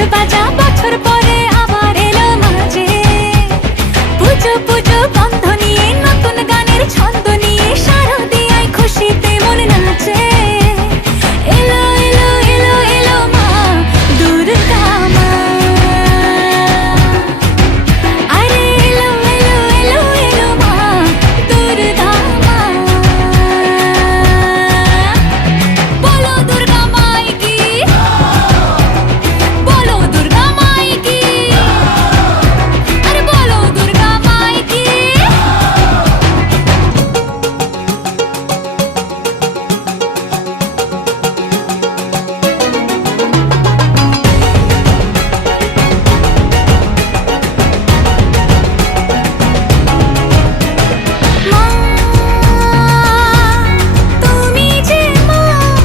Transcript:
会发酵